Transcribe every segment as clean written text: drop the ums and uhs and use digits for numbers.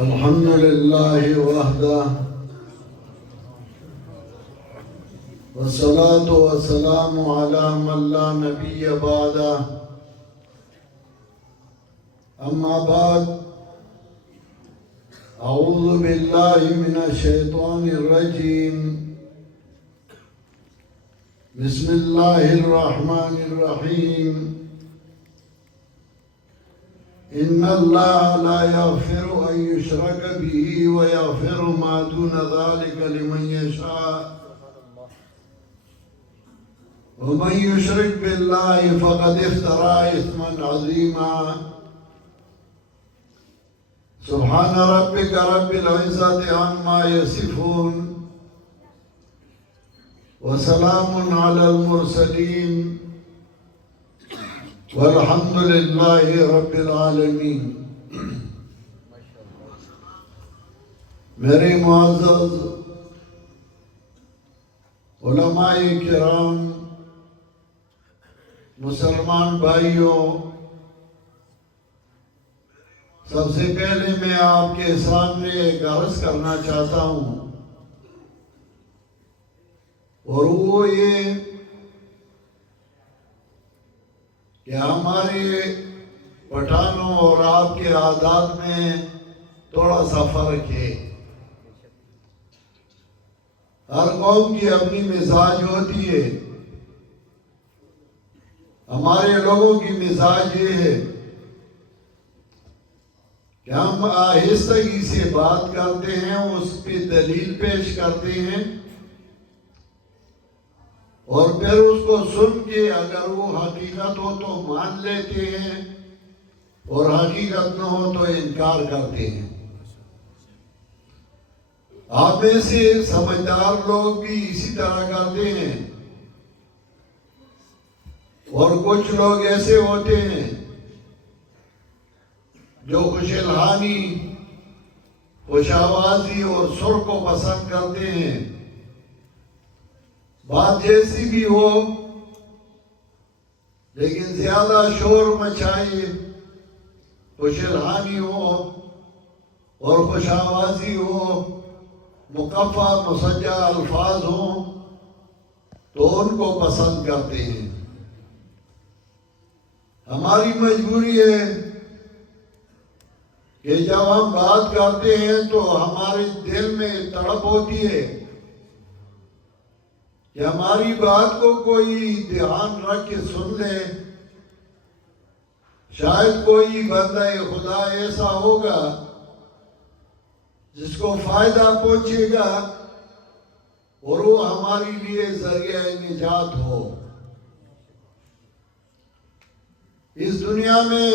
الحمد لله وحده والصلاة والسلام على من لا نبي بعده أما بعد أعوذ بالله من الشيطان الرجيم بسم الله الرحمن الرحيم إن الله لا يغفر أن يشرك به ويغفر ما دون ذلك لمن يشاء ومن يشرك بالله فقد افترى إثما عظيما سبحان ربك رب العزة عما يصفون وسلام على المرسلين والحمد لله رب العالمین۔ میرے معزز علماء کرام، مسلمان بھائیوں، سب سے پہلے میں آپ کے سامنے ایک عرض کرنا چاہتا ہوں، اور وہ یہ کہ ہمارے پٹھانوں اور آپ کے عادات میں تھوڑا سا فرق ہے۔ ہر قوم کی اپنی مزاج ہوتی ہے۔ ہمارے لوگوں کی مزاج یہ ہے کہ ہم آہستگی سے بات کرتے ہیں، اس پہ دلیل پیش کرتے ہیں، اور پھر اس کو سن کے اگر وہ حقیقت ہو تو مان لیتے ہیں، اور حقیقت نہ ہو تو انکار کرتے ہیں۔ آپ میں سے سمجھدار لوگ بھی اسی طرح کرتے ہیں، اور کچھ لوگ ایسے ہوتے ہیں جو خوش الحانی، خوش آوازی اور سر کو پسند کرتے ہیں۔ بات جیسی بھی ہو لیکن زیادہ شور مچائے، خوش الحانی ہو اور خوش آوازی ہو، مقفع مسجع الفاظ ہوں تو ان کو پسند کرتے ہیں۔ ہماری مجبوری ہے کہ جب ہم بات کرتے ہیں تو ہمارے دل میں تڑپ ہوتی ہے کہ ہماری بات کو کوئی دھیان رکھ کے سن لے۔ شاید کوئی بندہ خدا ایسا ہوگا جس کو فائدہ پہنچے گا اور وہ ہمارے لیے ذریعہ نجات ہو۔ اس دنیا میں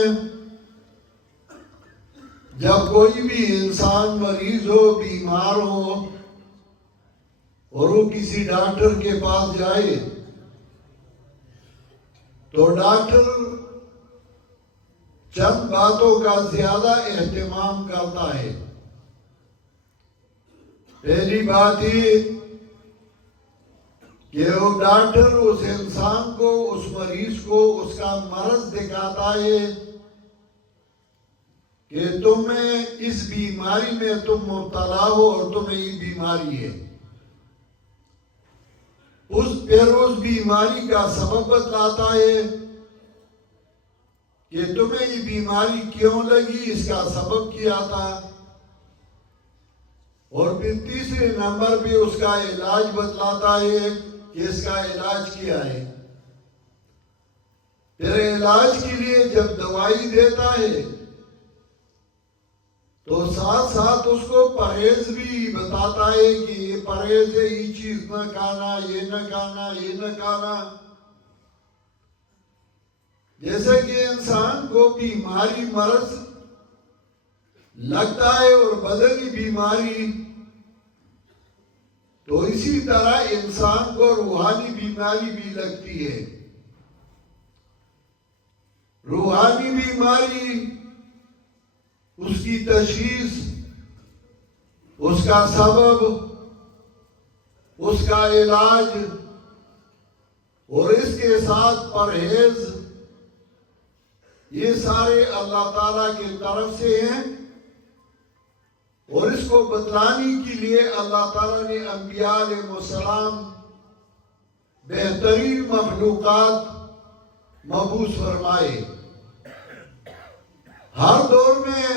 جب کوئی بھی انسان مریض ہو، بیمار ہو، اور وہ کسی ڈاکٹر کے پاس جائے تو ڈاکٹر چند باتوں کا زیادہ اہتمام کرتا ہے۔ پہلی بات یہ کہ وہ ڈاکٹر اس انسان کو، اس مریض کو اس کا مرض دکھاتا ہے کہ تمہیں اس بیماری میں تم مبتلا ہو اور تمہیں یہ بیماری ہے۔ پھر اس بیماری کا سبب بتلاتا ہے کہ تمہیں یہ بیماری کیوں لگی، اس کا سبب کیا تھا، اور پھر تیسرے نمبر پہ اس کا علاج بتلاتا ہے کہ اس کا علاج کیا ہے۔ پھر علاج کے لیے جب دوائی دیتا ہے تو ساتھ ساتھ اس کو پرہیز بھی بتاتا ہے کہ یہ پرہیز ہے، یہ چیز نہ کھانا، یہ نہ کھانا، یہ نہ کھانا۔ جیسے کہ انسان کو بیماری مرض لگتا ہے اور بدنی بیماری، تو اسی طرح انسان کو روحانی بیماری بھی لگتی ہے۔ روحانی بیماری، اس کی تشخیص، اس کا سبب، اس کا علاج اور اس کے ساتھ پرہیز، یہ سارے اللہ تعالیٰ کی طرف سے ہیں، اور اس کو بتلانے کے لیے اللہ تعالیٰ نے انبیاء علیہ السلام بہترین مخلوقات مبعوث فرمائے۔ ہر دور میں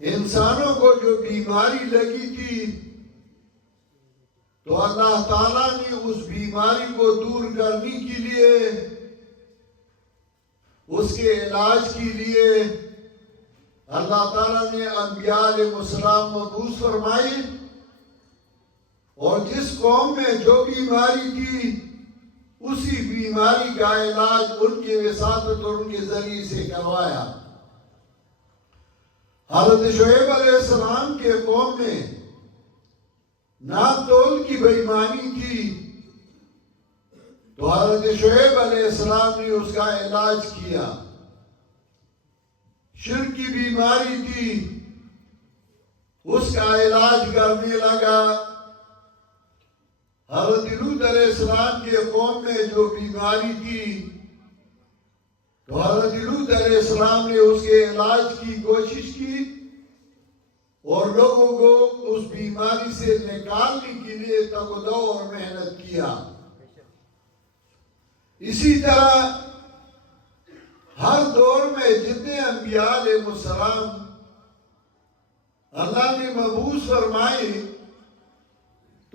انسانوں کو جو بیماری لگی تھی تو اللہ تعالیٰ نے اس بیماری کو دور کرنے کے لیے، اس کے علاج کے لیے اللہ تعالیٰ نے انبیاء علیہ السلام مبعوث فرمائے، اور جس قوم میں جو بیماری تھی اسی بیماری کا علاج ان کی وساطت اور ان کے ذریعے سے کروایا۔ حضرت شعیب علیہ السلام کے قوم میں ناپ تول کی بے ایمانی تھی، تو حضرت شعیب علیہ السلام نے اس کا علاج کیا۔ شرک کی بیماری تھی، اس کا علاج کرنے لگا۔ حضرت لوط علیہ السلام کے قوم میں جو بیماری تھی تو حضرت لوط علیہ السلام نے اس کے علاج کی کوشش کی اور لوگوں کو اس بیماری سے نکالنے کے لیے تگ و دو اور محنت کیا۔ اسی طرح ہر دور میں جتنے انبیاء علیہ السلام اللہ نے مبعوث فرمائے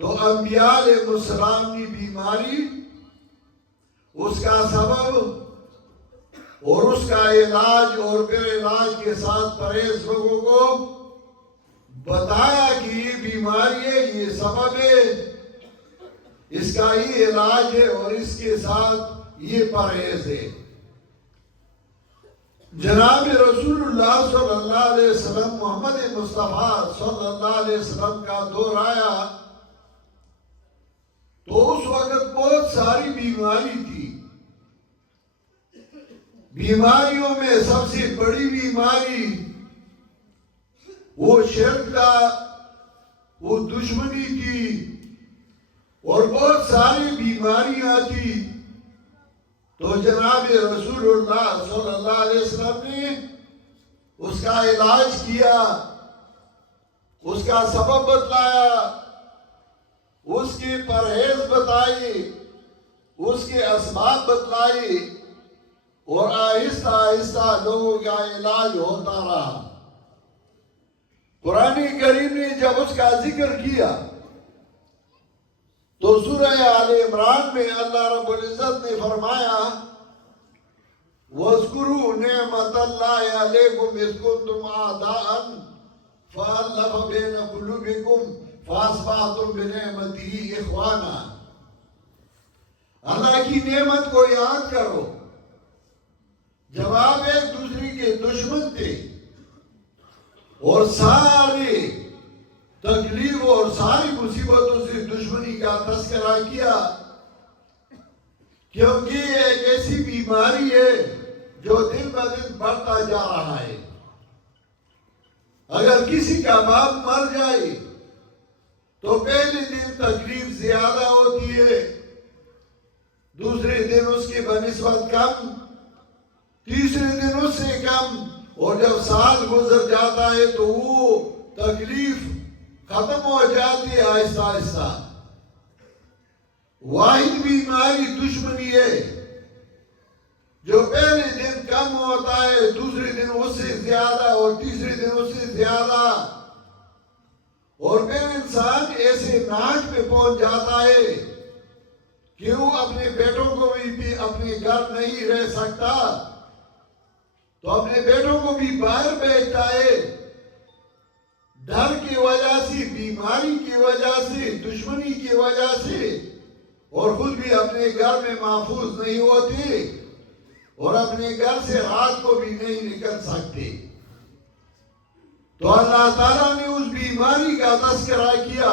تو انبیاء علیہ السلام کی بیماری، اس کا سبب اور اس کا علاج اور پھر علاج کے ساتھ پرہیز لوگوں کو بتایا کہ یہ بیماری ہے، یہ سبب ہے، اس کا یہ علاج ہے اور اس کے ساتھ یہ پرہیز ہے۔ جناب رسول اللہ صلی اللہ علیہ وسلم، محمد مصطفیٰ صلی اللہ علیہ وسلم کا دور آیا تو اس وقت بہت ساری بیماری تھی۔ بیماریوں میں سب سے بڑی بیماری وہ شرک تھا، وہ دشمنی تھی، اور بہت ساری بیماریاں تھی۔ تو جناب رسول اللہ صلی اللہ علیہ وسلم نے اس کا علاج کیا، اس کا سبب بتلایا، اس کے پرہیز بتائی، اس کے اسباب بتلائی، اور آہستہ آہستہ لوگوں کا علاج ہوتا رہا۔ قرآن کریم نے جب اس کا ذکر کیا تو سورہ آل عمران میں اللہ رب العزت نے فرمایا وَاذْكُرُوا نِعْمَةَ اللَّهِ عَلَيْكُمْ إِذْ كُنْتُمْ أَعْدَاءً فَأَلَّفَ بَيْنَ قُلُوبِكُمْ فَأَصْبَحْتُمْ بِنِعْمَتِهِ إِخْوَانًا۔ اللہ کی نعمت کو یاد کرو جب آپ ایک دوسرے کے دشمن تھے اور ساری تکلیف اور ساری مصیبتوں سے دشمنی کا تذکرہ کیا، کیونکہ یہ ایک ایسی بیماری ہے جو دن بہ دن بڑھتا جا رہا ہے۔ اگر کسی کا باپ مر جائے تو پہلے دن تکلیف زیادہ ہوتی ہے، دوسرے دن اس کی بنسبت کم، تیسرے دن اس سے کم، اور جب سال گزر جاتا ہے تو وہ تکلیف ختم ہو جاتی ہے آہستہ آہستہ۔ واحد بیماری دشمنی ہے جو پہلے دن کم ہوتا ہے، دوسرے دن اس سے زیادہ، اور تیسرے دن اس سے زیادہ، اور پھر انسان ایسے ناچ پہ پہنچ جاتا ہے کہ وہ اپنے بیٹوں کو بھی اپنے گھر نہیں رہ سکتا تو اپنے بیٹوں کو بھی باہر بھیجتا ہے، ڈر کی وجہ سے، بیماری کی وجہ سے، دشمنی کی وجہ سے، اور خود بھی اپنے گھر میں محفوظ نہیں ہوتے اور اپنے گھر سے رات کو بھی نہیں نکل سکتے۔ تو اللہ تعالیٰ نے اس بیماری کا تذکرہ کیا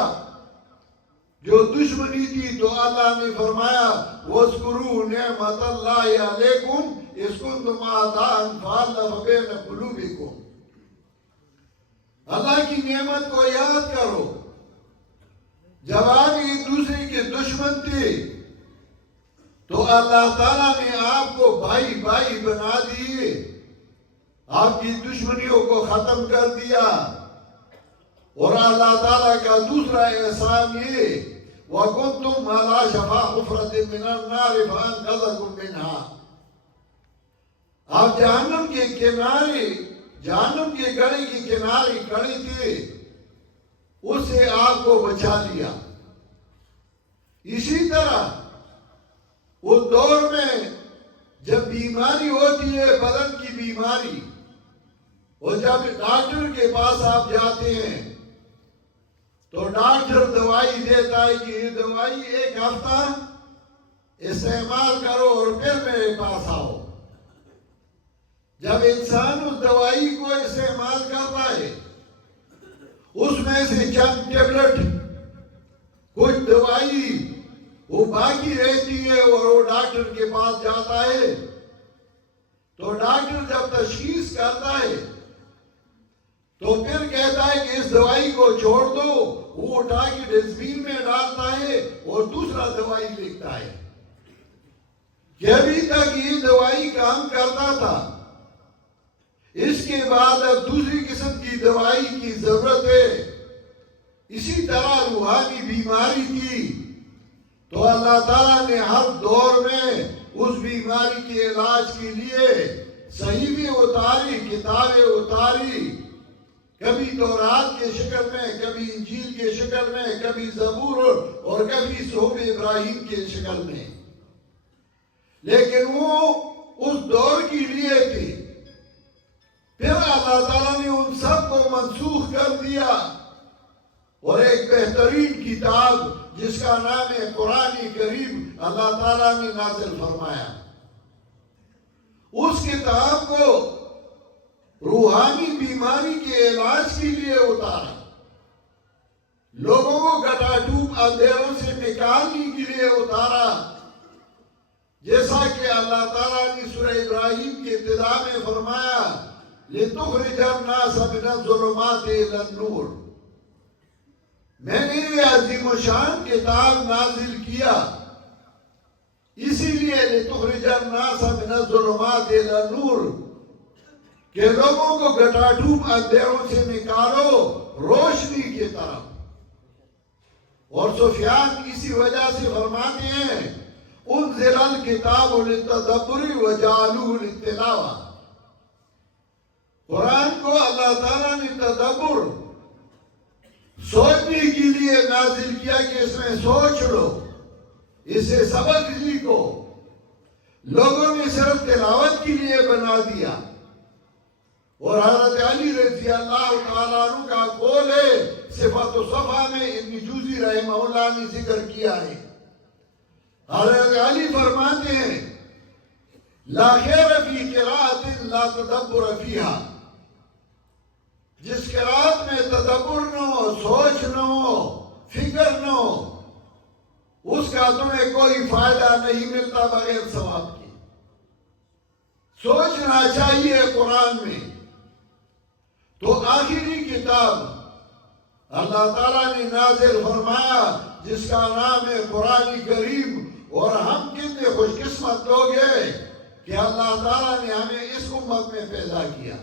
جو دشمنی تھی، تو اللہ نے فرمایا وَاذْكُرُوا نِعْمَةَ اللَّهِ عَلَيْكُمْ إِذْ كُنْتُمْ أَعْدَاءً فَأَلَّفَ بَيْنَ قُلُوبِكُمْ۔ اللہ کی نعمت کو یاد کرو جب آپ ایک دوسرے کے دشمن تھے تو اللہ تعالیٰ نے آپ کو بھائی بھائی بنا دیے، آپ کی دشمنیوں کو ختم کر دیا، اور اللہ تعالیٰ کا دوسرا احسان یہ وَكُنْتُمْ عَلَىٰ شَفَا حُفْرَةٍ مِّنَ النَّارِ فَأَنْقَذَكُم مِّنْهَا، آپ جہنم کے کنارے، جہنم کے گڑھے کے کنارے کھڑے تھے، اس سے آپ کو بچا لیا۔ اسی طرح اس دور میں جب بیماری ہوتی ہے، بدن کی بیماری، اور جب ڈاکٹر کے پاس آپ جاتے ہیں تو ڈاکٹر دوائی دیتا ہے کہ یہ دوائی 1 ہفتہ استعمال کرو اور پھر میرے پاس آؤ۔ جب انسان اس دوائی کو استعمال کرتا ہے، اس میں سے چند ٹیبلٹ، کچھ دوائی وہ باقی رہتی ہے، اور وہ ڈاکٹر کے پاس جاتا ہے تو ڈاکٹر جب تشخیص کرتا ہے تو پھر کہتا ہے کہ اس دوائی کو چھوڑ دو، وہ اٹھا کے ڈسٹبن میں ڈالتا ہے اور دوسرا دوائی لکھتا ہے کہ ابھی تک یہ دوائی کام کرتا تھا، اس کے بعد اب دوسری قسم کی دوائی کی ضرورت ہے۔ اسی طرح روحانی بیماری تھی تو اللہ تعالیٰ نے ہر دور میں اس بیماری کے علاج کے لیے صحیفے اتاری، کتابیں اتاری، کبھی تورات کے شکل میں، کبھی انجیل کے شکل میں، کبھی زبور اور کبھی صحف ابراہیم کے شکل میں، لیکن وہ اس دور کے لیے تھی۔ پھر اللہ تعالیٰ نے ان سب کو منسوخ کر دیا اور ایک بہترین کتاب جس کا نام ہے قرآن کریم اللہ تعالیٰ نے نازل فرمایا۔ اس کتاب کو روحانی بیماری کے علاج کے لیے اتارا، لوگوں کو گٹاٹوب اندھیروں سے نکالنے کے لیے اتارا، جیسا کہ اللہ تعالیٰ نے سورہ ابراہیم کے ابتدا میں فرمایا لِتُخْرِجَ النَّاسَ مِنَ الظُّلُمَاتِ إِلَى النُّورِ، میں نے یہ عظیم و شان کتاب نازل کیا اسی لیے لِتُخْرِجَ النَّاسَ مِنَ الظُّلُمَاتِ إِلَى النُّورِ کہ لوگوں کو گٹاٹوب اندھیروں سے نکالو روشنی کی طرف۔ اور سفیان اسی وجہ سے فرماتے ہیں انزل الکتاب للتدبر وجعلوه للتلاوہ، قرآن کو اللہ تعالیٰ نے تدبر، سوچنے کے لیے نازل کیا کہ اس میں سوچ لو، اس سے سبق سیکھو۔ لوگوں نے صرف تلاوت کے لیے بنا دیا، اور حضرت علی رضی اللہ تعالیٰ عنہ کا قول ہے صفات و صفحہ میں ابن جوزی رحمہ اللہ نے ذکر کیا ہے، حضرت علی فرماتے ہیں لا خیر فی قراءۃ لا تدبر فیہا، جس قراءت میں تدبر نہ ہو، سوچ نہ ہو، فکر نہ ہو، اس کا تمہیں کوئی فائدہ نہیں ملتا بغیر ثواب کے۔ سوچنا چاہیے قرآن میں۔ تو آخری کتاب اللہ تعالیٰ نے نازل فرمایا جس کا نام ہے قرآن کریم، اور ہم کتنے خوش قسمت لوگ ہیں کہ اللہ تعالیٰ نے ہمیں اس امت میں پیدا کیا،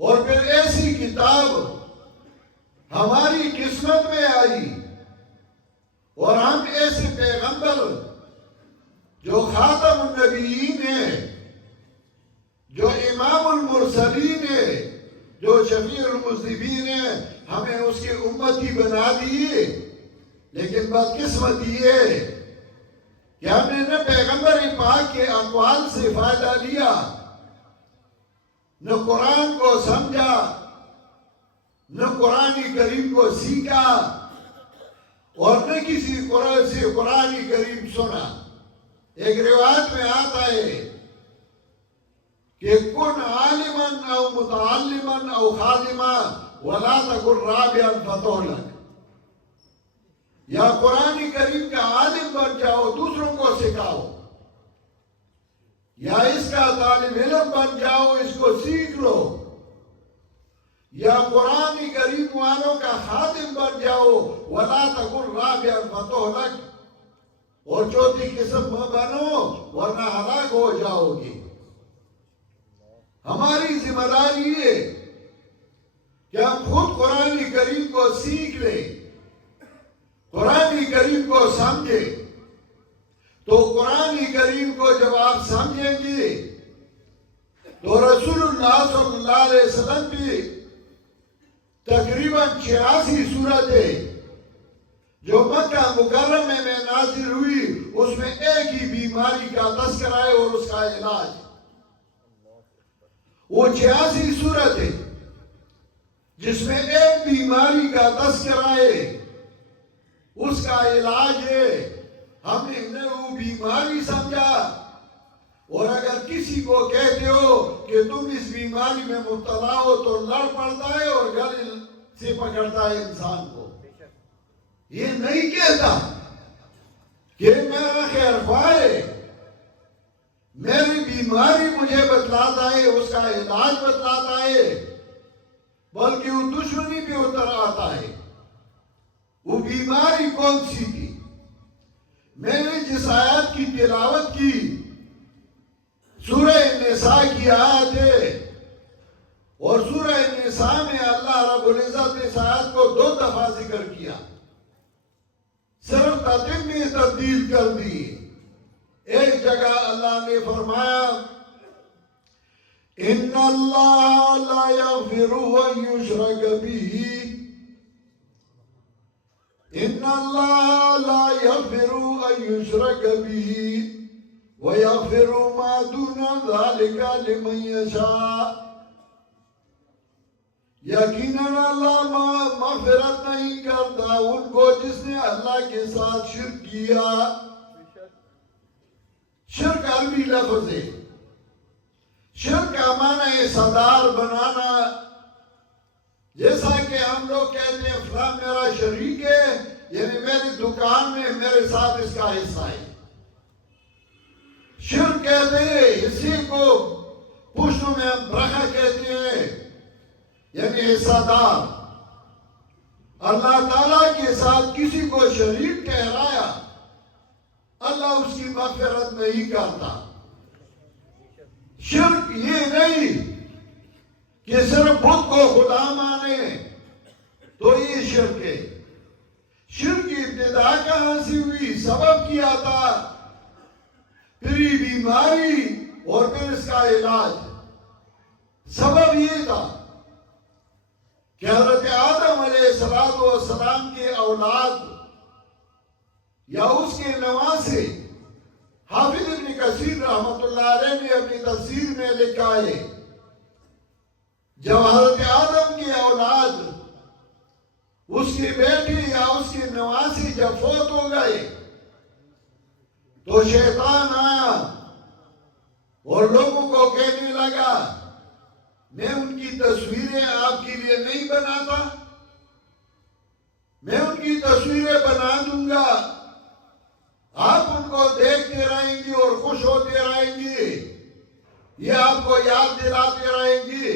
اور پھر ایسی کتاب ہماری قسمت میں آئی، اور ہم ایسے پیغمبر جو خاتم النبیین ہیں، جو امام المرسلین ہے، جو شفیع المذنبین ہے، ہمیں اس کی امتی بنا دیے۔ لیکن بدقسمتی یہ ہے کہ ہم نے نہ پیغمبر پاک کے اقوال سے فائدہ لیا، نہ قرآن کو سمجھا، نہ قرآن کریم کو سیکھا، اور نہ کسی قرآن سے قرآن کریم سنا۔ ایک روایت میں آتا ہے کہ کن عالمن او متعلمن او خادما ولا تکن رابعا فتولک، یا قرآن کریم کا عالم بن جاؤ، دوسروں کو سکھاؤ، یا اس کا طالب علم بن جاؤ، اس کو سیکھ لو، یا قرآن کریم والوں کا خادم بن جاؤ، ولا تکن رابعا فتولک، اور چوتھی قسم بنو ورنہ ہلاک ہو جاؤ گے۔ ہماری ذمہ داری ہے کہ ہم خود قرآن کریم کو سیکھ لیں، قرآن کریم کو سمجھیں، تو قرآن کریم کو جب آپ سمجھیں گے تو رسول اللہ صلی اللہ علیہ وسلم بھی تقریباً 86 سورتیں جو مکہ مکرمہ میں نازل ہوئی اس میں ایک ہی بیماری کا تذکرہ ہے اور اس کا علاج، وہ 86 سورتیں جس میں ایک بیماری کا تذکرہ ہے، اس کا علاج ہے۔ ہم نے وہ بیماری سمجھا، اور اگر کسی کو کہتے ہو کہ تم اس بیماری میں مبتلا ہو تو لڑ پڑتا ہے اور گلے سے پکڑتا ہے انسان کو۔ یہ نہیں کہتا کہ میرا خیر خواہ ہے، میری بیماری مجھے بتلاتا ہے، اس کا علاج بتلاتا ہے، بلکہ وہ دشمنی بھی اتر آتا ہے۔ وہ بیماری کون سی تھی؟ میں نے جس آیت کی تلاوت کی سورہ نساء کی آیت ہے، اور سورہ نساء میں اللہ رب العزت نے اس آیت کو 2 دفعہ ذکر کیا، صرف ترتیب میں تبدیل کر دی۔ ایک جگہ اللہ نے فرمایا ان اللہ لا یغفر ان یشرک بہ، ان اللہ لا یغفر ان یشرک بہ ویغفر ما دون ذلک لمن یشاء، یقیناً اللہ مغفرت نہیں کرتا ان کو جس نے اللہ کے ساتھ شرک کیا۔ شرک عربی لفظ ہے، شرک کا معنی ہے سردار بنانا، جیسا کہ ہم لوگ کہتے ہیں فلاں میرا شریک ہے، یعنی میری دکان میں میرے ساتھ اس کا حصہ ہے۔ شرک کہتے ہیں حصے کو، پشتوں میں ہم برخہ کہتے ہیں، یعنی حصہ دار۔ اللہ تعالیٰ کے ساتھ کسی کو شریک ٹھہرایا، اللہ اس کی مغفرت نہیں کرتا۔ شرک یہ نہیں کہ صرف خود کو خدا مانے تو یہ شرک ہے۔ شرک کی ابتدا کہاں سے ہوئی؟ سبب کیا تھا، پھر یہ بیماری اور پھر اس کا علاج۔ سبب یہ تھا کہ حضرت آدم علیہ السلام کے اولاد یا اس کے نواسے، حافظ ابن کثیر رحمت اللہ علیہ نے اپنی تفسیر میں لکھا ہے جب حضرت آدم کے اولاد، اس کے بیٹے یا اس کے نواسے جب فوت ہو گئے تو شیطان آیا اور لوگوں کو کہنے لگا میں ان کی تصویریں آپ کے لیے نہیں بناتا، میں ان کی تصویریں بنا دوں گا، آپ ان کو دیکھتے رہیں گے اور خوش ہوتے رہیں گے، یہ آپ کو یاد دلاتے رہیں گے۔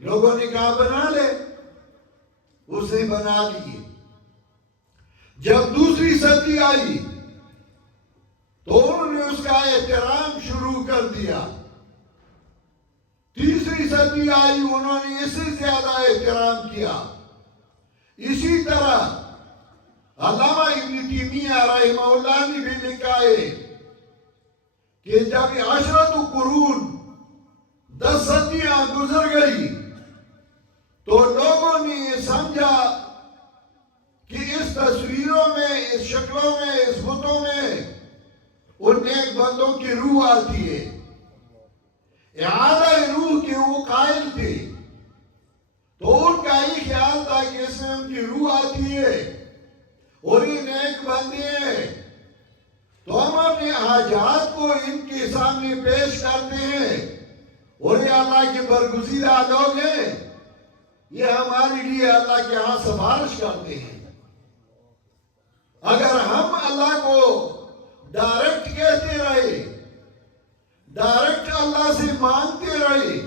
لوگوں نے کہا بنا لے، اس نے بنا لیے۔ جب دوسری صدی آئی تو انہوں نے اس کا احترام شروع کر دیا، تیسری صدی آئی انہوں نے اس سے زیادہ احترام کیا۔ اسی طرح علامہ ابن تیمیہ رحمہ اللہ نے بھی لکھا ہے کہ جب 10 قرون 10 صدیاں گزر گئی تو لوگوں نے یہ سمجھا کہ اس تصویروں میں، اس شکلوں میں، اس بتوں میں ان نیک بندوں کی روح آتی ہے، اعادہ روح کے وہ قائل تھے، تو ان کا یہ خیال تھا کہ اس میں ان کی روح آتی ہے اور یہ نیک بندے ہیں، تو ہم اپنے حاجات کو ان کے سامنے پیش کرتے ہیں اور یہ اللہ کے برگزیدہ لوگ ہیں، یہ ہمارے لیے اللہ کے ہاں سفارش کرتے ہیں۔ اگر ہم اللہ کو ڈائریکٹ کہتے رہے، ڈائریکٹ اللہ سے مانگتے رہے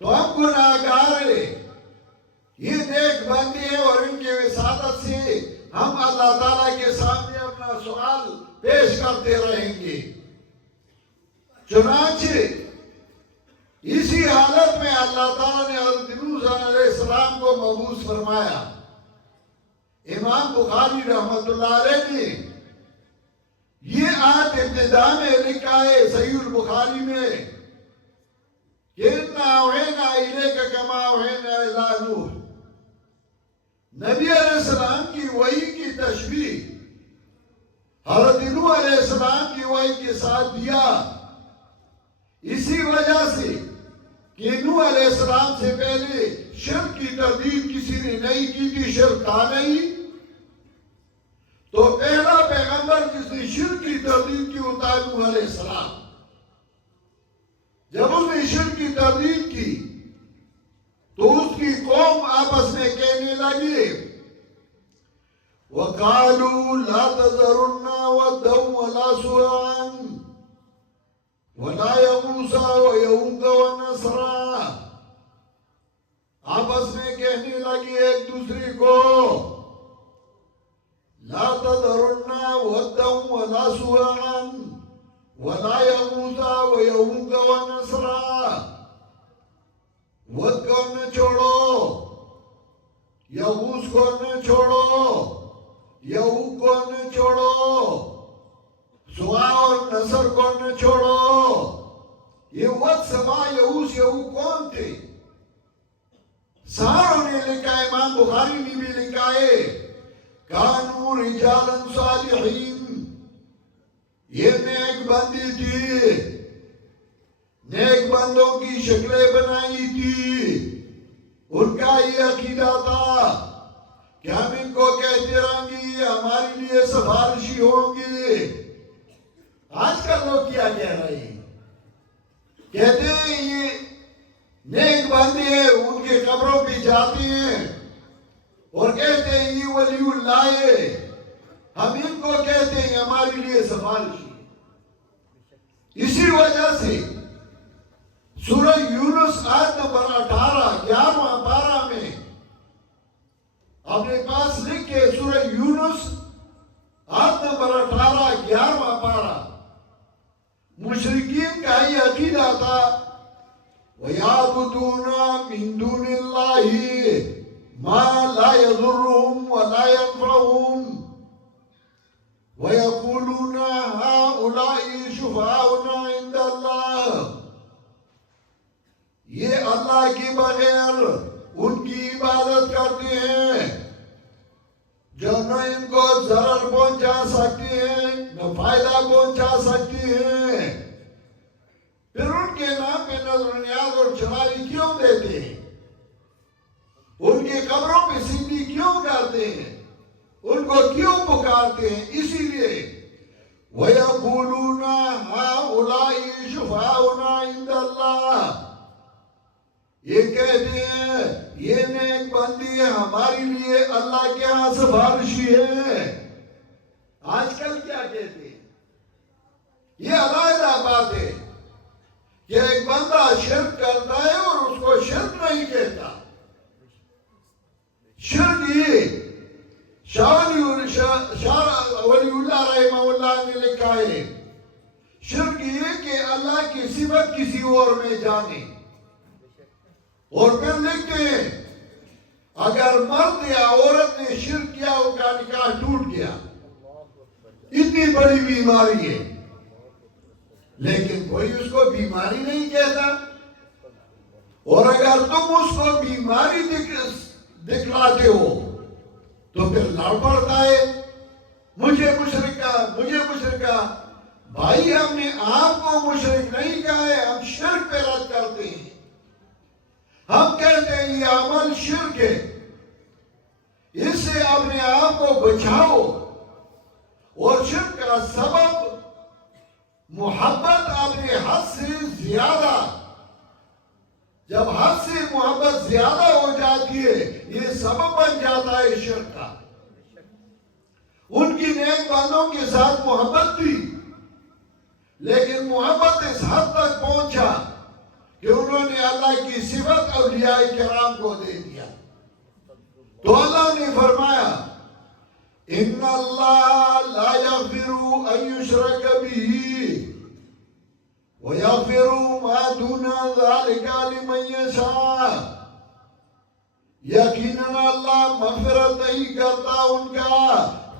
تو ہم گناہگار ہیں، یہ نیک بندے ہیں اور ان کے وساطت سے ہم اللہ تعالیٰ کے سامنے اپنا سوال پیش کرتے رہیں گے۔ چنانچہ اسی حالت میں اللہ تعالیٰ نے حضرت نوح علیہ السلام کو مبعوث فرمایا. امام بخاری رحمت اللہ علیہ نے یہ آیت ابتدا میں لکھا ہے صحیح البخاری میں کہ اِنَّا أَوْحَيْنَا إِلَيْكَ كَمَا أَوْحَيْنَا إِلَىٰ نُوحٍ. نبی علیہ السلام کی وحی کی تشبیہ حضرت نوح علیہ السلام کی وحی کے ساتھ دیا. اسی وجہ سے کہ نوح علیہ السلام سے پہلے شرک کی تردید کسی نے نہیں کی تھی، شرک تھا نہیں. تو پہلا پیغمبر جس نے شرک کی تردید کی ہوتا ہے نوح علیہ السلام. جب اس نے شرک کی تردید کی تو اس کی قوم آپس میں کہنے لگی وَقَالُوا لَا تَذَرُنَّ وَدًّا وَلَا سُوَاعًا وَلَا يَغُوثَ وَيَعُوقَ وَنَسْرًا. آپس میں کہنے لگی ایک دوسری کو لَا تَذَرُنَّ وَدًّا وَلَا سُوَاعًا وَلَا يَغُوثَ وَيَعُوقَ وَنَسْرًا. ود کو نہ چھوڑو، یغوث کو نہ چھوڑو، یعوق کو نہ چھوڑو، سوا اور نصر کو نہ چھوڑو. یہ ود، سوا، یغوث، یعوق کون تھے؟ ساروں نے لکھا ہے، امام بخاری نے بھی لکھا ہے کانوا رجالا صالحین. یہ نیک بندی تھی، نیک بندوں کی شکلیں بنائی تھی. ان کا یہ عقیدہ تھا کہ ہم ان کو کہتے رہیں گے یہ ہمارے لیے سفارشی ہوں گے. آج کل لوگ کیا کہہ رہے ہیں؟ کہتے ہیں یہ نیک بندے ہیں، ان کے قبروں پہ جاتے ہیں اور کہتے ہیں یہ ولی اللہ ہے، ہم ان کو کہتے ہیں ہمارے لیے سفارشی. اسی وجہ سے سورہ یونس آیت نمبر 18 11واں پارہ میں اپنے پاس لکھے، سورہ یونس آیت نمبر 18 11واں پارہ. مشرکین کا یہ عقیدہ تھا وَيَعْبُدُونَ مِن دُونِ اللَّهِ مَا لَا يَضُرُّهُمْ وَلَا يَنفَعُهُمْ وَيَقُولُونَ هَؤُلَاءِ شُفَعَاؤُنَا عِندَ اللَّهِ. یہ اللہ کے بغیر ان کی عبادت کرتے ہیں جو نہ ان کو ضرر پہنچا سکتے ہیں نہ فائدہ پہنچا سکتے ہیں. پھر ان کے نام پہ نظر و نیاز اور چڑھائی کیوں دیتے ہیں؟ ان کی قبروں پہ سجدے کیوں کرتے ہیں؟ ان کو کیوں پکارتے ہیں؟ اسی لیے وَيَقُولُونَ هَؤُلَاءِ شُفَعَاؤُنَا عِندَ اللَّهِ. یہ کہتے ہیں یہ نیک بندی ہمارے لیے اللہ کے ہاں سفارشی ہے. آج کل کیا کہتے ہیں؟ یہ علیحدہ بات ہے کہ ایک بندہ شرک کرتا ہے اور اس کو شرک نہیں کہتا. شرک یہ شاہ ولی اللہ رحمہ اللہ نے لکھا ہے، شرک یہ کہ اللہ کی صفت کسی اور میں جانے. اور پھر لکھتے ہیں اگر مرد یا عورت نے شرک کیا ان کا نکاح ٹوٹ گیا. اتنی بڑی بیماری ہے لیکن کوئی اس کو بیماری نہیں کہتا. اور اگر تم اس کو بیماری دکھلاتے ہو تو پھر لڑ پڑتا ہے مجھے مشرکہ. بھائی ہم نے آپ کو مشرک نہیں کہا ہے، ہم شرک پہ رد کرتے ہیں. ہم کہتے ہیں یہ عمل شرک ہے، اس سے اپنے آپ کو بچاؤ. اور شرک کا سبب محبت اپنے حد سے زیادہ. جب حد سے محبت زیادہ ہو جاتی ہے یہ سبب بن جاتا ہے شرک کا. ان کی نیک بندوں کے ساتھ محبت تھی لیکن محبت اس حد تک پہنچا کہ انہوں نے اللہ کی صفت اولیاء کرام کو دے دیا. تو اللہ نے فرمایا ان اللہ لا یغفر ان یشرک به وَيَغْفِرُ مَا دُونَ ذَلِكَ لِمَن يَشَاءُ، یقیناً اللہ مغفرت نہیں کرتا ان کا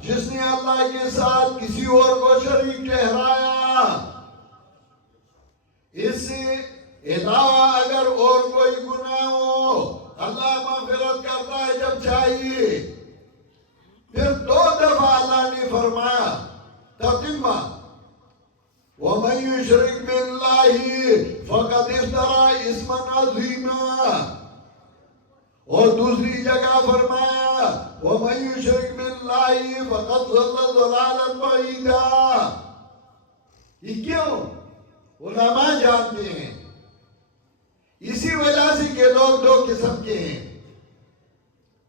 جس نے اللہ کے ساتھ کسی اور کو شریک ٹھہرایا۔ اس سے علاوہ اگر اور کوئی گناہ ہو اللہ مغفرت کرتا ہے جب چاہیے۔ پھر 2 دفعہ اللہ نے فرمایا تتمہ، وَمَن يُشْرِكْ بِاللَّهِ فَقَدِ افْتَرَىٰ اِثْمًا عَظِيمًا، اور دوسری جگہ فرمایا وَمَن يُشْرِكْ بِاللَّهِ فَقَدْ ضَلَّ ضَلَالًا بَعِيدًا۔ یہ کیوں؟ علماء جانتے ہیں، اسی وجہ سے کہ لوگ 2 قسم کے ہیں۔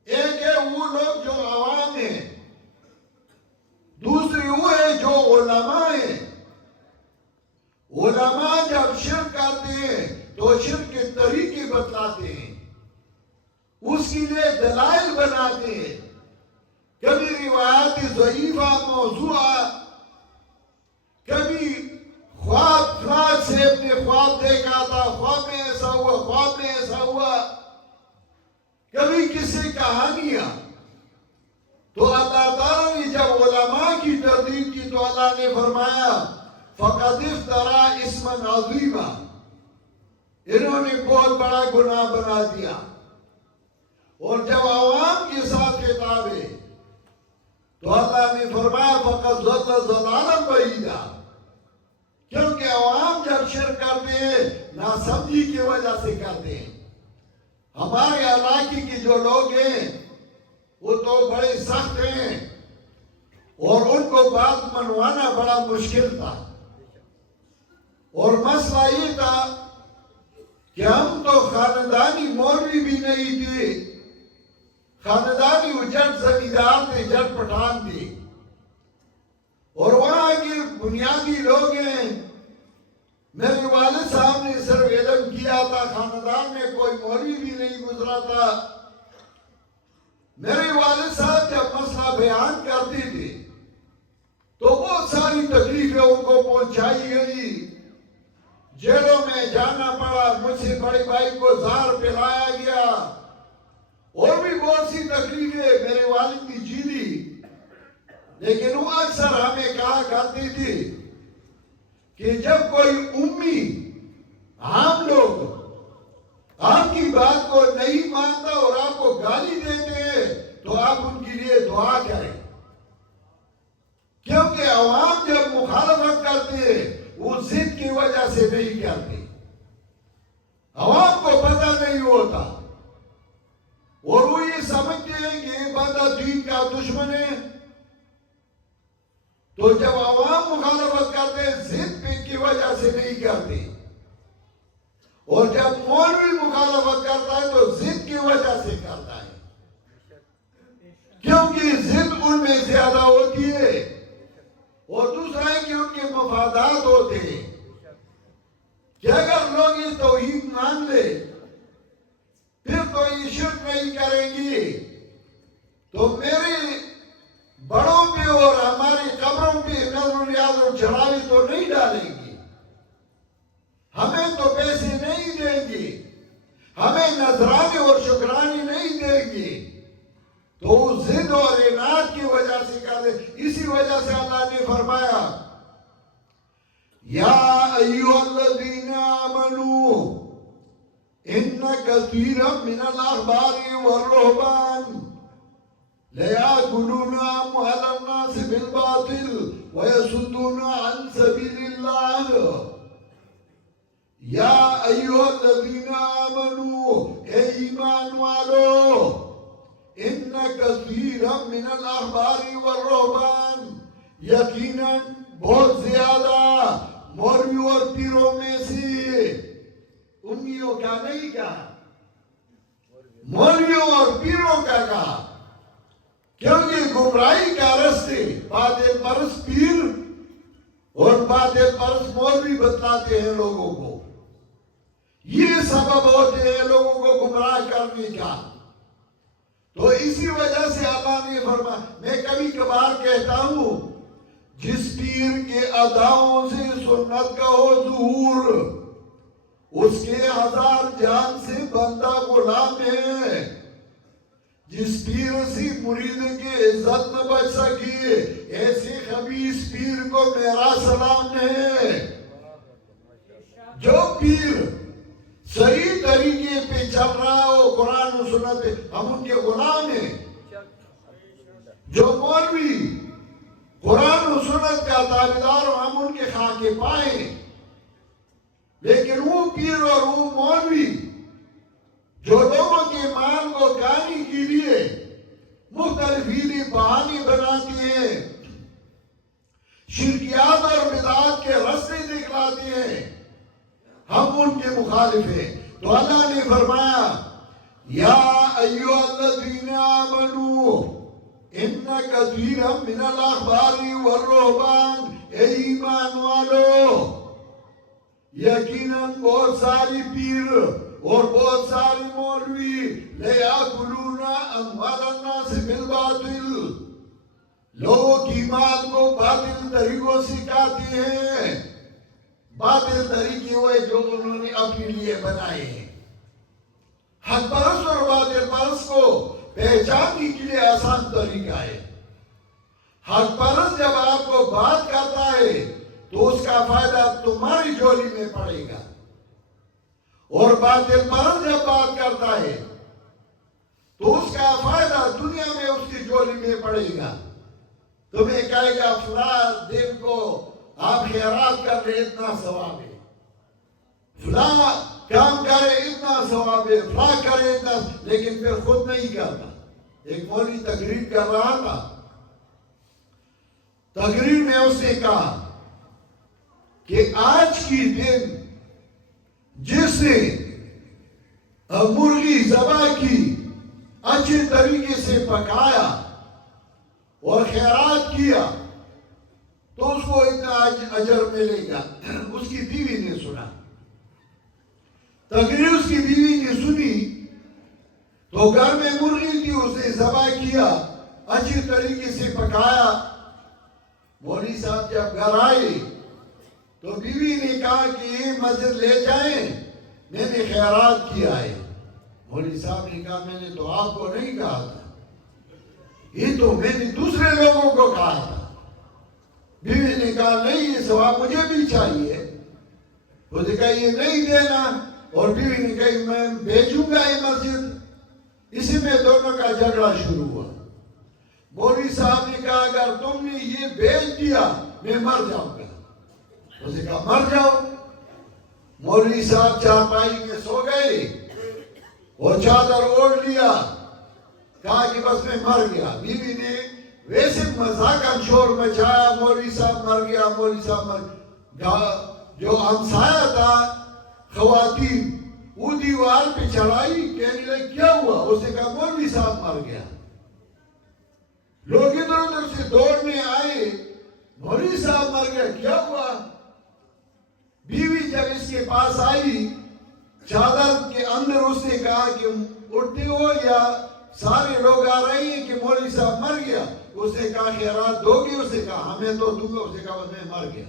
ایک ہے وہ لوگ جو عوام ہیں، دوسری وہ ہے جو علماء ہیں۔ علماء جب شرک کرتے ہیں تو شرک کے طریقے بتلاتے ہیں، اس کے لیے دلائل بناتے ہیں، کبھی روایات ضعیفہ موضوعہ، کبھی خواب فلان صاحب نے خواب دیکھا تھا، خواب میں ایسا ہوا، خواب میں ایسا ہوا، کبھی کسی کہانیاں۔ تو اللہ تعالیٰ نے جب علماء کی تردید کی تو اللہ نے فرمایا فَقَدِ افْتَرَىٰ اِثْمًا عَظِيمًا، انہوں نے بہت بڑا گناہ بنا دیا۔ اور جب عوام کے ساتھ خطاب ہے تو اللہ نے فرمایا فَقَدْ ضَلَّ ضَلَالًا بَعِيدًا، کیونکہ عوام جب شرک کرتے ہیں ناسمجھی کی وجہ سے کرتے ہیں۔ ہمارے علاقے کے جو لوگ ہیں وہ تو بڑے سخت ہیں اور ان کو بات منوانا بڑا مشکل تھا، اور مسئلہ یہ تھا کہ ہم تو خاندانی مولوی بھی نہیں تھے، خاندانی جٹ زمیندار تھے، جٹ پٹھان تھے، اور وہاں کے بنیادی لوگ ہیں۔ میرے والد صاحب نے صرف علم کیا تھا، خاندان میں کوئی مولوی بھی نہیں گزرا تھا۔ میرے والد صاحب جب مسئلہ بیان کرتے تھے تو بہت ساری تکلیفیں ان کو پہنچائی گئی، جیلوں میں جانا پڑا، مجھ سے بڑے بھائی کو زہر پلایا گیا، اور بھی بہت سی تکلیفیں میرے والد کی جیلی۔ لیکن وہ اکثر ہمیں کہا کرتے تھے کہ جب کوئی امی عام لوگ آپ کی بات کو نہیں مانتا اور آپ کو گالی دیتے ہیں تو آپ ان کے لیے دعا کریں، کیونکہ عوام جب مخالفت کرتے ہیں وہ ضد کی وجہ سے نہیں کرتے، عوام کو پتہ نہیں ہوتا اور وہ یہ سمجھتے ہیں کہ یہ بندہ دین کا دشمن ہے۔ تو جب عوام مخالفت کرتے ہیں ضد کی وجہ سے نہیں کرتے، اور جب مولوی مخالفت کرتا ہے تو ضد کی وجہ سے کرتا ہے، کیونکہ ضد ان میں زیادہ ہوتی ہے، اور دوسرا ہے کہ ان کے مفادات ہوتے ہیں کہ اگر لوگ یہ توحید مان لے پھر تو یہ شرک نہیں کریں گے تو میرے بڑوں پہ اور ہماری قبروں پہ نظر و نیاز و چڑھاوی تو نہیں ڈالیں گے، ہمیں تو پیسے نہیں دیں گے، ہمیں نذرانے اور شکرانے نہیں دیں گے، تو وہ ضد اور اناد کی وجہ سے کر دے۔ اسی وجہ سے اللہ نے فرمایا یا ایھا الذین آمنوا ان کثیرا من الاحبار والرہبان لیأکلون اموال الناس بالباطل ویصدون عن سبیل اللہ۔ یا ایھا الذین آمنوا، اے ایمان والو، ان کثیرا من الاحبار والرہبان، یقیناً بہت زیادہ مولویوں اور پیروں میں سے، امیوں کا نہیں کہا، مولویوں اور پیروں کا کہا، کیونکہ گمراہی کا رستے باطل پرست پیر اور باطل پرست مولوی بتلاتے ہیں لوگوں کو، یہ سبب ہوتے ہیں لوگوں کو گمراہ کرنے کا۔ تو اسی وجہ سے اللہ نے فرمایا، میں کبھی کبھار کہتا ہوں جس پیر کے اداؤں سے سنت کا ہو ظہور، اس کے 1000 جان سے بندہ غلام ہے۔ جس پیر سی مرید کی عزت نہ بچ سکی، ایسے خبیث پیر کو میرا سلام ہے۔ جو پیر صحیح طریقے پہ چل رہا ہو قرآن و سنت، ہم ان کے غلام ہیں۔ جو مولوی قرآن و سنت کا تابعدار ہو، ہم ان کے خاکے پائیں۔ لیکن وہ پیر اور وہ مولوی جو لوگوں کے مال کو کھانے کے لیے مختلف ہیلی بہانے بناتی ہیں، شرکیات اور بدعات کے رستے دکھلاتے ہیں، ہم ان کے مخالف ہیں۔ تو اللہ نے فرمایا یا ایھا الذین آمنوا ان کثیرا من الاحبار والرہبان، اے ایمان والو، یقیناً بہت ساری پیر اور بہت سارے مولوی لیاکلون اموال الناس بالباطل، لوگوں کی مال کو باطل طریقوں سے کھاتے ہیں۔ باطل طریقے ہوئے جو انہوں نے اپنے لیے بنائے ہیں۔ حق پرست اور باطل پرست کو پہچاننے کے لیے آسان طریقہ ہے۔ حق پرست جب آپ کو بات کرتا ہے تو اس کا فائدہ تمہاری جھولی میں پڑے گا، اور باطل پرست جب بات کرتا ہے تو اس کا فائدہ دنیا میں اس کی جھولی میں پڑے گا۔ تمہیں کہے گا فلاں دن کو آپ خیرات کر رہے اتنا ثواب ہے، فلاں کام کرے اتنا ثواب ہے، فلاں کرے اتنا، لیکن پھر خود نہیں کرتا۔ ایک مولوی تقریر کر رہا تھا، تقریر میں اس نے کہا کہ آج کی دن جس نے مرغی ذبح کی، اچھے طریقے سے پکایا اور خیرات کیا، تو اس کو اتنا اجر ملے گا۔ اس کی بیوی نے سنا، تقریر اس کی بیوی نے سنی، تو گھر میں مرغی تھی، اسے ذبح کیا، اچھے طریقے سے پکایا۔ مولوی صاحب جب گھر آئے تو بیوی نے کہا کہ یہ مسجد لے جائیں، میں نے خیرات کیا ہے۔ مولوی صاحب نے کہا میں نے تو آپ کو نہیں کہا تھا، یہ تو میں نے دوسرے لوگوں کو کہا تھا۔ بیوی نے کہا نہیں، یہ ثواب مجھے بھی چاہیے۔ اس نے کہا یہ نہیں دینا، اور بیوی نے کہا میں بھیجوں گا یہ مسجد۔ اسی میں دونوں کا جھگڑا شروع ہوا۔ مولوی صاحب نے کہا اگر تم نے یہ بھیج دیا میں مر جاؤں گا۔ اس نے کہا مر جاؤ۔ مولوی صاحب چارپائی میں سو گئے اور چادر اوڑھ لیا، کہا کہ بس میں مر گیا۔ بیوی نے ویسے مذاقاً شور مچایا، مولوی صاحب مر گیا، مولوی صاحب مر گیا۔ جو ہمسایہ تھا خواتین، وہ دیوار پہ چڑھائی، کہنے لگے کیا ہوا؟ اس نے کہا مولوی صاحب مر گیا۔ لوگ ادھر ادھر سے دوڑنے آئے، مولوی صاحب مر گیا، کیا ہوا؟ بیوی جب اس کے پاس آئی، چادر کے اندر اس نے کہا کہ اٹھتے ہو یا سارے لوگ آ رہے ہیں کہ مولوی صاحب مر گیا؟ اس نے کہا خیرات دو گی؟ اس نے کہا ہمیں تو دوں گا۔ اس نے کہا بس میں مر گیا،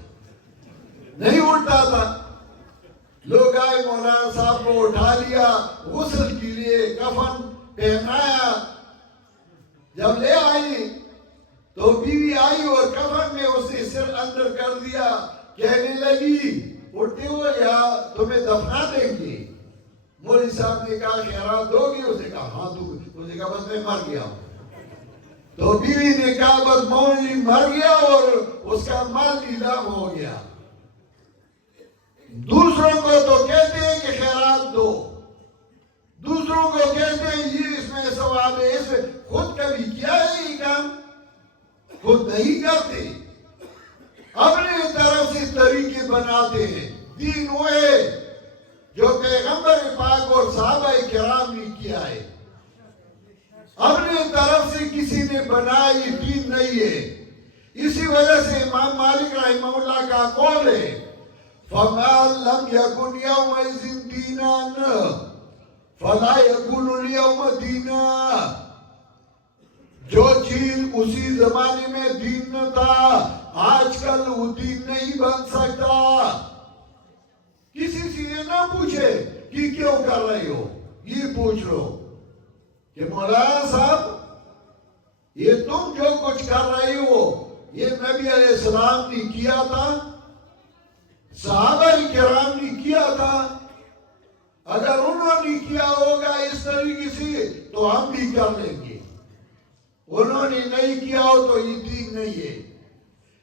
نہیں اٹھتا تھا۔ لوگ آئے، مولانا صاحب کو اٹھا لیا، غسل کے لیے کفن پہنایا۔ جب لے آئی تو بیوی آئی اور کفن میں اس نے سر اندر کر دیا، کہنے لگی اٹھتے ہو یا تمہیں دفنا دیں گے؟ مولوی صاحب نے کہا خیرات دو گی؟ اس نے کہا ہاں دوں گی۔ اس نے کہا بس میں مر گیا ہوں۔ تو بیوی نے کہا بس مولوی مر گیا اور اس کا مال نیلام ہو گیا۔ دوسروں کو تو کہتے ہیں کہ خیرات دو، دوسروں کو کہتے ہیں یہ اس میں ثواب ہے، اس میں خود کبھی کیا ہے یہ کام؟ خود نہیں کرتے، اپنے طرف سے طریقے بناتے ہیں۔ دین وہ ہے جو پیغمبر پاک اور صحابہ کرام نے کیا ہے، اپنے طرف سے کسی نے بنایا یہ دین نہیں ہے۔ اسی وجہ سے امام مالک رحمہ اللہ کا قول ہے فَمَا لَمْ يَكُنْ يَوْمَئِذٍ دِينًا فَلَا يَكُنُ الْيَوْمَ دِينًا۔ جو چیز اسی زمانے میں دین نہ تھا، آج کل وہ دین نہیں بن سکتا. کسی سے یہ نہ پوچھے کہ کیوں کر رہے ہو، یہ پوچھ لو کہ مولانا صاحب یہ تم جو کچھ کر رہے ہو یہ نبی علیہ السلام نے کیا تھا، صحابہ کرام نے کیا تھا. اگر انہوں نے کیا ہوگا اس طریقے سے تو ہم بھی کر لیں گے. انہوں نے نہیں کیا ہو تو یہ دین نہیں ہے.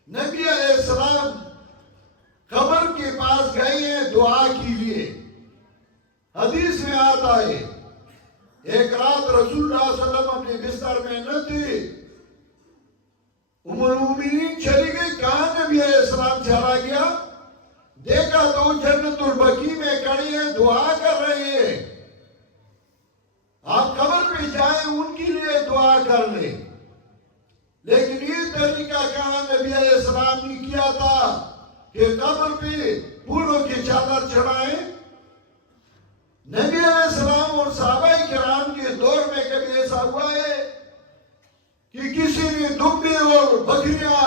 نبی علیہ السلام قبر کے پاس گئے ہیں دعا کے لیے. حدیث میں آتا ہے ایک رات رسول اللہ صلی اللہ علیہ وسلم اپنے بستر میں نہ تھے. ام المومنین چلی گئی، کہاں نبی علیہ السلام چلا گیا؟ دیکھا تو جنت البقیع میں کھڑے ہیں، دعا کر رہے ہیں. آپ قبر پہ جائیں ان کے لیے دعا کر لیں. لیکن یہ طریقہ کہاں نبی علیہ السلام نے کیا تھا کہ قبر پہ پھولوں کی چادر چڑھائیں؟ نبی علیہ السلام اور صحابہ کرام کے دور میں کبھی ایسا ہوا ہے کہ کسی نے دمبے اور بکریاں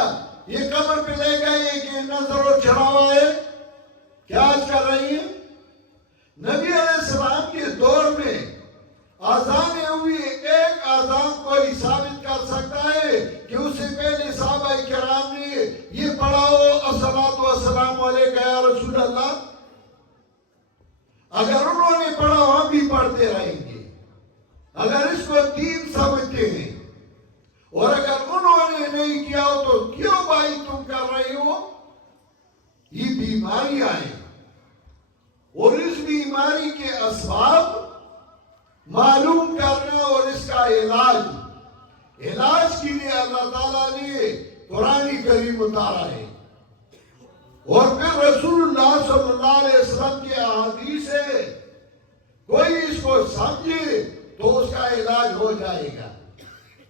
یہ قبر پہ لے گئے کہ نظر و چڑھاوا ہے؟ کیا آج کر رہی ہیں؟ نبی علیہ السلام کے دور میں آزانیں ہوئی، ایک آزان کوئی ثابت کر سکتا ہے کہ اس سے پہلے صحابہ کرام نے یہ پڑھا ہو الصلاۃ والسلام علیکہ یا رسول اللہ؟ اگر انہوں نے پڑھا ہم بھی پڑھتے رہیں گے. اگر اس کو دین سمجھتے ہیں، اور اگر انہوں نے نہیں کیا ہو تو کیوں بھائی تم کر رہے ہو؟ یہ بیماریاں ہیں اور اس بیماری کے اسباب معلوم کرنا اور اس کا علاج کے لیے اللہ تعالیٰ نے قرآن کریم اتارا ہے. اور پھر رسول اللہ صلی اللہ علیہ وسلم کے احادیث ہے. کوئی اس کو سمجھے تو اس کا علاج ہو جائے گا،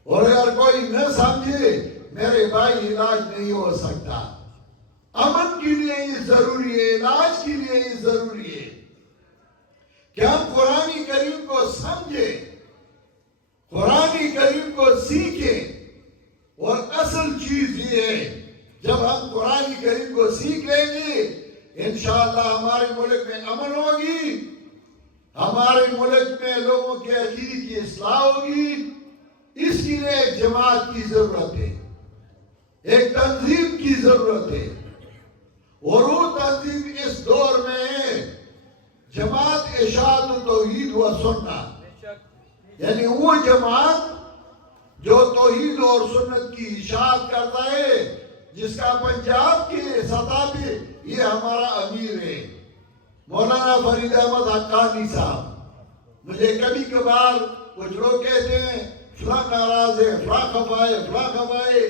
اور اگر کوئی نہ سمجھے میرے بھائی علاج نہیں ہو سکتا. امن کے لیے یہ ضروری ہے، علاج کے لیے یہ ضروری ہے کہ ہم قرآن کریم کو سمجھیں، قرآن کریم کو سیکھیں. اور اصل چیز یہ ہے جب ہم قرآن کریم کو سیکھ لیں گے انشاءاللہ ہمارے ملک میں امن ہوگی، ہمارے ملک میں لوگوں کے عقیدے کی اصلاح ہوگی. اس کے لیے ایک جماعت کی ضرورت ہے، ایک تنظیم کی ضرورت ہے، اور وہ تنظیم اس دور میں ہے جماعت ارشاد توحید و سنت. یعنی وہ جماعت جو توحید اور سنت کی اشاعت کرتا ہے، جس کا پنجاب کی سطح پہ یہ ہمارا امیر ہے مولانا فرید احمد حقانی صاحب. مجھے کبھی کبھار کچھ لوگ کہتے ہیں فلاں ناراض ہے، فلاں خفا ہے،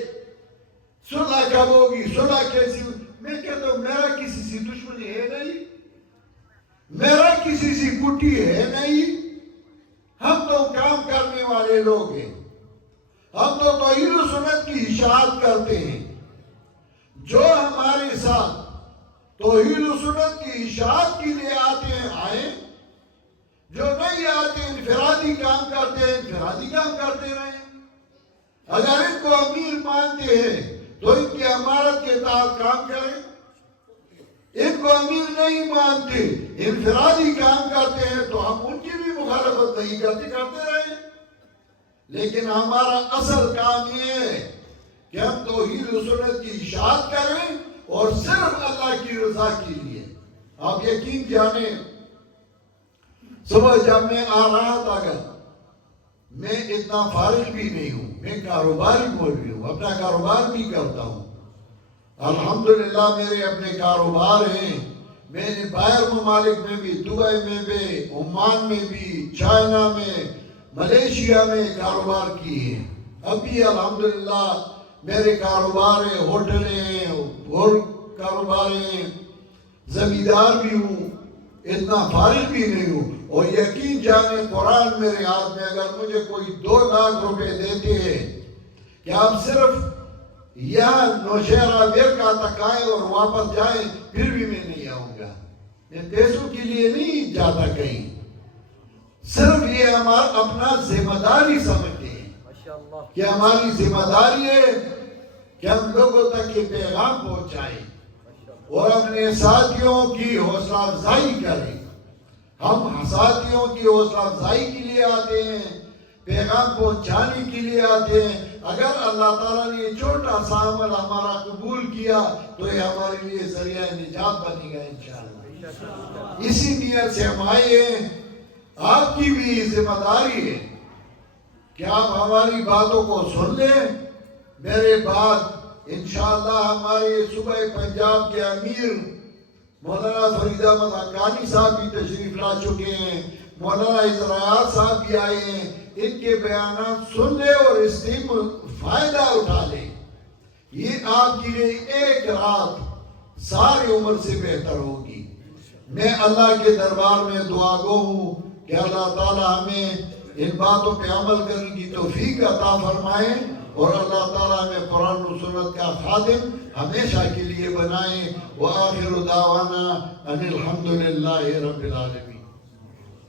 صلح کب ہوگی، صلح کیسی ہوگی؟ میں کہتا ہوں میرا کسی سے دشمنی ہے نہیں، میرا کسی سے کٹی ہے نہیں. ہم تو کام کرنے والے لوگ ہیں، ہم تو توحید و سنت کی اشاعت کرتے ہیں. جو ہمارے ساتھ توحید و سنت کی اشاعت کے لیے آتے ہیں آئیں، جو نہیں آتے انفرادی کام کرتے ہیں انفرادی کام کرتے رہیں. اگر ان کو امیر مانتے ہیں تو ان کی امارت کے تحت کام کریں. ان کو امیر نہیں مانتے انفرادی کام کرتے ہیں تو ہم ان کی بھی مخالفت نہیں کرتے رہیں. لیکن ہمارا اصل کام یہ ہے کہ ہم توحید و سنت کی اشاعت کریں اور صرف اللہ کی رضا کے لیے. آپ یقین جانیں صبح جب میں آ رہا تھا میں اتنا فارغ بھی نہیں ہوں، میں کاروباری مولوی ہوں، اپنا کاروبار بھی کرتا ہوں. الحمدللہ میرے اپنے کاروبار ہیں. میں نے باہر ممالک میں بھی، دبئی میں بھی، عمان میں بھی، چائنا میں، ملیشیا میں کاروبار کیے ہیں. اب بھی الحمدللہ میرے کاروبار ہیں، ہوٹلیں ہیں اور کاروبار ہیں. زمیندار بھی ہوں، اتنا فارغ بھی نہیں ہوں. اور یقین جانے قرآن میرے ہاتھ میں اگر مجھے کوئی 2 لاکھ روپے دیتے ہیں کہ آپ صرف یہاں نوشہرہ ویرکا تک آئیں اور واپس جائیں، پھر بھی میں نہیں آؤں گا. میں پیسوں کے لیے نہیں جاتا کہیں، صرف یہ ہمارا اپنا ذمہ داری سمجھتے ہیں کہ ہماری ذمہ داری ہے کہ ہم لوگوں تک یہ پیغام پہنچائیں اور اپنے ساتھیوں کی حوصلہ افزائی کریں. ہم ساتھیوں کی حوصلہ افزائی کے لیے آتے ہیں، پیغام پہنچانے کے لیے آتے ہیں. اگر اللہ تعالیٰ نے یہ چھوٹا سا عمل ہمارا قبول کیا تو یہ ہمارے لیے ذریعہ نجات بنے گا انشاءاللہ. اسی نیت سے ہم آئے ہیں. آپ کی بھی ذمہ داری ہے کہ آپ ہماری باتوں کو سن لیں. میرے بعد انشاءاللہ ہمارے صوبہ پنجاب کے امیر مولانا فرید احمد حقانی صاحب بھی تشریف لا چکے ہیں، مولانا اسرار صاحب بھی آئے ہیں. ان کے بیانات سن لیں اور اس سے فائدہ اٹھا لیں. یہ آپ کے لیے ایک رات ساری عمر سے بہتر ہوگی. میں اللہ کے دربار میں دعا گو ہوں کہ اللہ تعالی ہمیں ان باتوں پہ عمل کرنے کی توفیق عطا فرمائے اور اللہ تعالیٰ ہمیں قرآن و سنت کا خادم ہمیشہ کے لیے بنائے. وآخر دعوانا ان الحمدللہ رب العالمین.